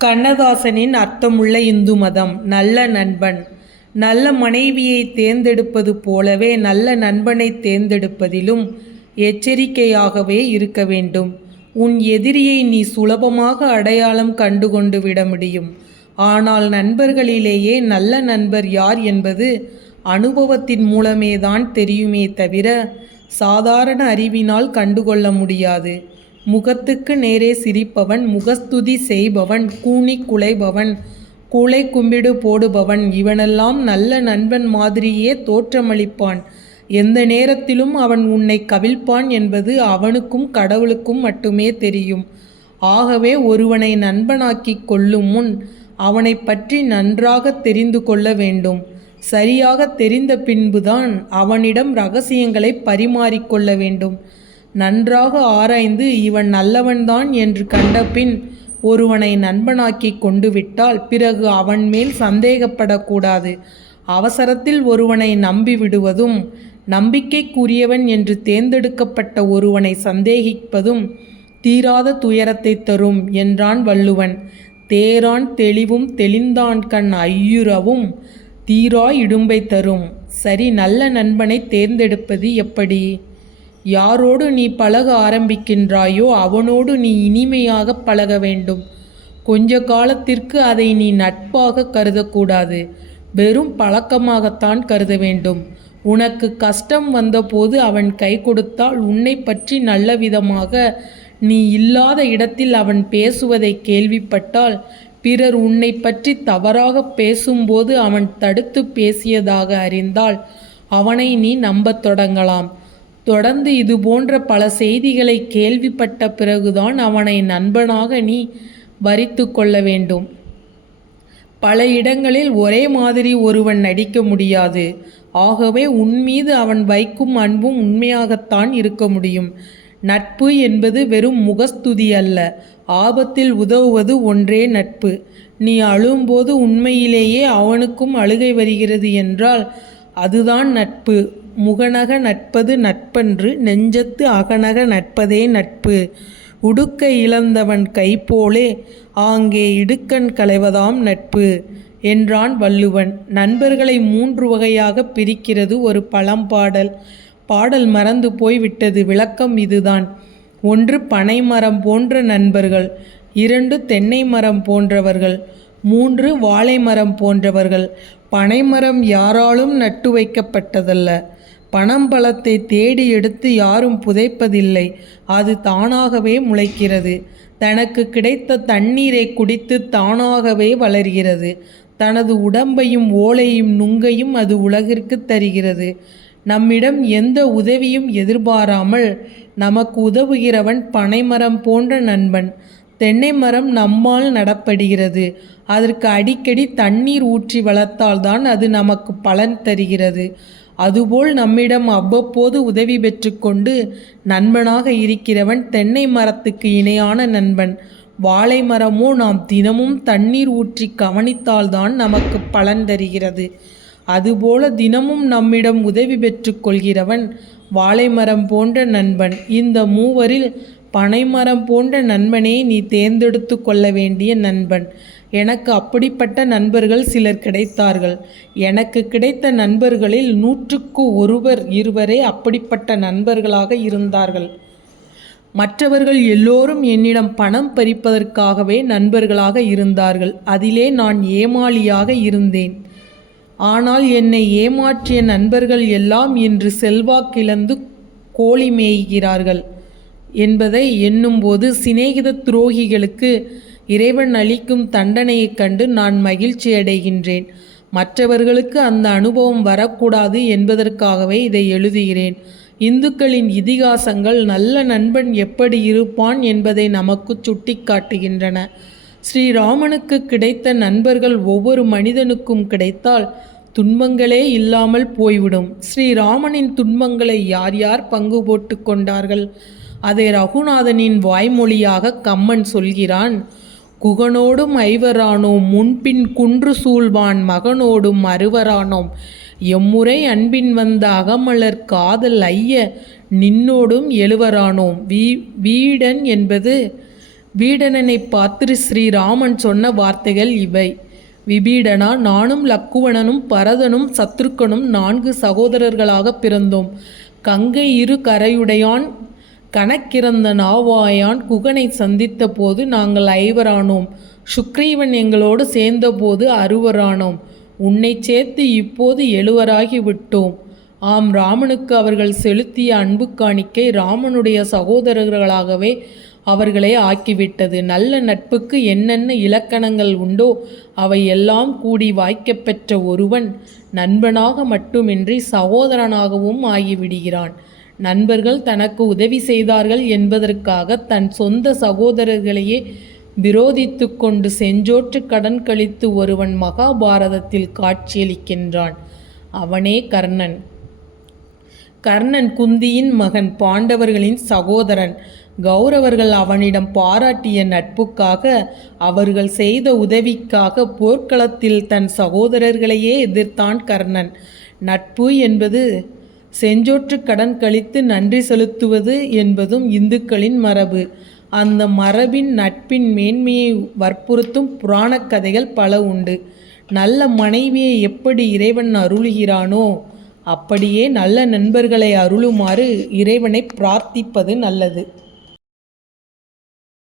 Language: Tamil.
கண்ணதாசனின் அர்த்தமுள்ள இந்து மதம் நல்ல நண்பன். நல்ல மனைவியை தேர்ந்தெடுப்பது போலவே நல்ல நண்பனை தேர்ந்தெடுப்பதிலும் எச்சரிக்கையாகவே இருக்க வேண்டும். உன் எதிரியை நீ சுலபமாக அடையாளம் கண்டுகொண்டு விட முடியும். ஆனால் நண்பர்களிலேயே நல்ல நண்பர் யார் என்பது அனுபவத்தின் மூலமேதான் தெரியுமே தவிர சாதாரண அறிவினால் கண்டுகொள்ள முடியாது. முகத்துக்கு நேரே சிரிப்பவன் முகஸ்துதி செய்பவன் கூனி குலைபவன் கூளை கும்பிடு போடுபவன். இவனெல்லாம் நல்ல நண்பன் மாதிரியே தோற்றமளிப்பான். எந்த நேரத்திலும் அவன் உன்னை கவிழ்ப்பான் என்பது அவனுக்கும் கடவுளுக்கும் மட்டுமே தெரியும். ஆகவே ஒருவனை நண்பனாக்கிக் கொள்ளும் முன் அவனை பற்றி நன்றாக தெரிந்து கொள்ள வேண்டும். சரியாக தெரிந்த பின்புதான் அவனிடம் ரகசியங்களை பரிமாறிக்கொள்ள வேண்டும். நன்றாக ஆராய்ந்து இவன் நல்லவன்தான் என்று கண்டபின் ஒருவனை நண்பனாக்கி கொண்டு விட்டால் பிறகு அவன் மேல் சந்தேகப்படக்கூடாது. அவசரத்தில் ஒருவனை நம்பி விடுவதும் நம்பிக்கைக்குரியவன் என்று தேர்ந்தெடுக்கப்பட்ட ஒருவனை சந்தேகிப்பதும் தீராத துயரத்தை தரும் என்றான் வள்ளுவன். தேரான் தெளிவும் தெளிந்தான் கண் ஐயுறவும் தீராய் இடும்பை தரும். சரி நல்ல நண்பனை தேர்ந்தெடுப்பது எப்படி? யாரோடு நீ பழக ஆரம்பிக்கின்றாயோ அவனோடு நீ இனிமையாக பழக வேண்டும். கொஞ்ச காலத்திற்கு அதை நீ நட்பாக கருதக்கூடாது. வெறும் பழக்கமாகத்தான் கருத வேண்டும். உனக்கு கஷ்டம் வந்தபோது அவன் கை கொடுத்தால் உன்னை பற்றி நல்ல விதமாக நீ இல்லாத இடத்தில் அவன் பேசுவதை கேள்விப்பட்டால் பிறர் உன்னை பற்றி தவறாக பேசும்போது அவன் தடுத்து பேசியதாக அறிந்தால் அவனை நீ நம்பத் தொடங்கலாம். தொடர்ந்து இது போன்ற பல செய்திகளை கேள்விப்பட்ட பிறகுதான் அவனை நண்பனாக நீ வரித்து கொள்ள வேண்டும். பல இடங்களில் ஒரே மாதிரி ஒருவன் நடிக்க முடியாது. ஆகவே உன் மீது அவன் வைக்கும் அன்பும் உண்மையாகத்தான் இருக்க முடியும். நட்பு என்பது வெறும் முகஸ்துதி அல்ல. ஆபத்தில் உதவுவது ஒன்றே நட்பு. நீ அழும்போது உண்மையிலேயே அவனுக்கும் அழுகை வருகிறது என்றால் அதுதான் நட்பு. முகநக நட்பது நட்பன்று நெஞ்சத்து அகநக நட்பதே நட்பு. உடுக்க இழந்தவன் கைப்போலே ஆங்கே இடுக்கண் களைவதாம் நட்பு என்றான் வள்ளுவன். நண்பர்களை மூன்று வகையாக பிரிக்கிறது ஒரு பழம்பாடல். பாடல் மறந்து போய்விட்டது விளக்கம் இதுதான். ஒன்று பனை மரம் போன்ற நண்பர்கள் இரண்டு தென்னை மரம் போன்றவர்கள் மூன்று வாழை மரம் போன்றவர்கள். பனைமரம் யாராலும் நட்டு வைக்கப்பட்டதல்ல. பணம் பழத்தை தேடி எடுத்து யாரும் புதைப்பதில்லை. அது தானாகவே முளைக்கிறது. தனக்கு கிடைத்த தண்ணீரை குடித்து தானாகவே வளர்கிறது. தனது உடம்பையும் ஓலையும் நுங்கையும் அது உலகிற்கு தருகிறது. நம்மிடம் எந்த உதவியும் எதிர்பாராமல் நமக்கு உதவுகிறவன் பனைமரம் போன்ற நண்பன். தென்னை மரம் நம்மால் நடப்படுகிறது. அதற்கு அடிக்கடி தண்ணீர் ஊற்றி வளர்த்தால்தான் அது நமக்கு பலன் தருகிறது. அதுபோல் நம்மிடம் அவ்வப்போது உதவி பெற்றுக்கொண்டு நண்பனாக இருக்கிறவன் தென்னை மரத்துக்கு இணையான நண்பன். வாழை மரமோ நாம் தினமும் தண்ணீர் ஊற்றி கவனித்தால்தான் நமக்கு பலன் தருகிறது. அதுபோல தினமும் நம்மிடம் உதவி பெற்றுக்கொள்கிறவன் வாழை மரம் போன்ற நண்பன். இந்த மூவரில் பனைமரம் போன்ற நண்பனே நீ தேர்ந்தெடுத்து கொள்ள வேண்டிய நண்பன். எனக்கு அப்படிப்பட்ட நண்பர்கள் சிலர் கிடைத்தார்கள். எனக்கு கிடைத்த நண்பர்களில் நூற்றுக்கு ஒருவர் இருவரே அப்படிப்பட்ட நண்பர்களாக இருந்தார்கள். மற்றவர்கள் எல்லோரும் என்னிடம் பணம் பறிப்பதற்காகவே நண்பர்களாக இருந்தார்கள். அதிலே நான் ஏமாளியாக இருந்தேன். ஆனால் என்னை ஏமாற்றிய நண்பர்கள் எல்லாம் இன்று செல்வாக்கிழந்து கோழி மேய்கிறார்கள். என்பதை எண்ணும்போது சிநேகித துரோகிகளுக்கு இறைவன் அளிக்கும் தண்டனையைக் கண்டு நான் மகிழ்ச்சி அடைகின்றேன். மற்றவர்களுக்கு அந்த அனுபவம் வரக்கூடாது என்பதற்காகவே இதை எழுதுகிறேன். இந்துக்களின் இதிகாசங்கள் நல்ல நண்பன் எப்படி இருப்பான் என்பதை நமக்கு சுட்டிக்காட்டுகின்றன. ஸ்ரீராமனுக்கு கிடைத்த நண்பர்கள் ஒவ்வொரு மனிதனுக்கும் கிடைத்தால் துன்பங்களே இல்லாமல் போய்விடும். ஸ்ரீராமனின் துன்பங்களை யார் யார் பங்கு போட்டு கொண்டார்கள்? அதை ரகுநாதனின் வாய்மொழியாக கம்மன் சொல்கிறான் குகனோடும் ஐவரானோம் முன்பின் குன்று சூழ்வான் மகனோடும் அறுவரானோம். எம்முறை அன்பின் வந்த அகமலர் காதல் ஐய நின்னோடும் எழுவரானோம். வீ வீடன் என்பது வீடனனை பார்த்து ஸ்ரீராமன் சொன்ன வார்த்தைகள் இவை. விபீடனா நானும் லக்குவணனும் பரதனும் சத்ருக்கனும் நான்கு சகோதரர்களாக பிறந்தோம். கங்கை இரு கரையுடையான் கணக்கிறந்த நாவாயான் குகனை சந்தித்த போது நாங்கள் ஐவரானோம். சுக்ரீவன் எங்களோடு சேர்ந்தபோது அறுவரானோம். உன்னை சேர்த்து இப்போது எழுவராகி விட்டோம். ஆம் ராமனுக்கு அவர்கள் செலுத்திய அன்பு காணிக்கை ராமனுடைய சகோதரர்களாகவே அவர்களை ஆக்கிவிட்டது. நல்ல நட்புக்கு என்னென்ன இலக்கணங்கள் உண்டோ அவை எல்லாம் கூடி வாய்க்கப்பெற்ற ஒருவன் நண்பனாக மட்டுமின்றி சகோதரனாகவும் ஆகிவிடுகிறான். நண்பர்கள் தனக்கு உதவி செய்தார்கள் என்பதற்காக தன் சொந்த சகோதரர்களையே விரோதித்து கொண்டு செஞ்சோற்று கடன் கழித்து ஒருவன் மகாபாரதத்தில் காட்சியளிக்கின்றான். அவனே கர்ணன். கர்ணன் குந்தியின் மகன் பாண்டவர்களின் சகோதரன். கௌரவர்கள் அவனிடம் பாராட்டிய நட்புக்காக அவர்கள் செய்த உதவிக்காக போர்க்களத்தில் தன் சகோதரர்களையே எதிர்த்தான் கர்ணன். நட்பு என்பது செஞ்சோற்று கடன் கழித்து நன்றி செலுத்துவது என்பதும் இந்துக்களின் மரபு. அந்த மரபின் நட்பின் மேன்மையை வற்புறுத்தும் புராணக் கதைகள் பல உண்டு. நல்ல மனைவியை எப்படி இறைவன் அருளுகிறானோ அப்படியே நல்ல நண்பர்களை அருளுமாறு இறைவனை பிரார்த்திப்பது நல்லது.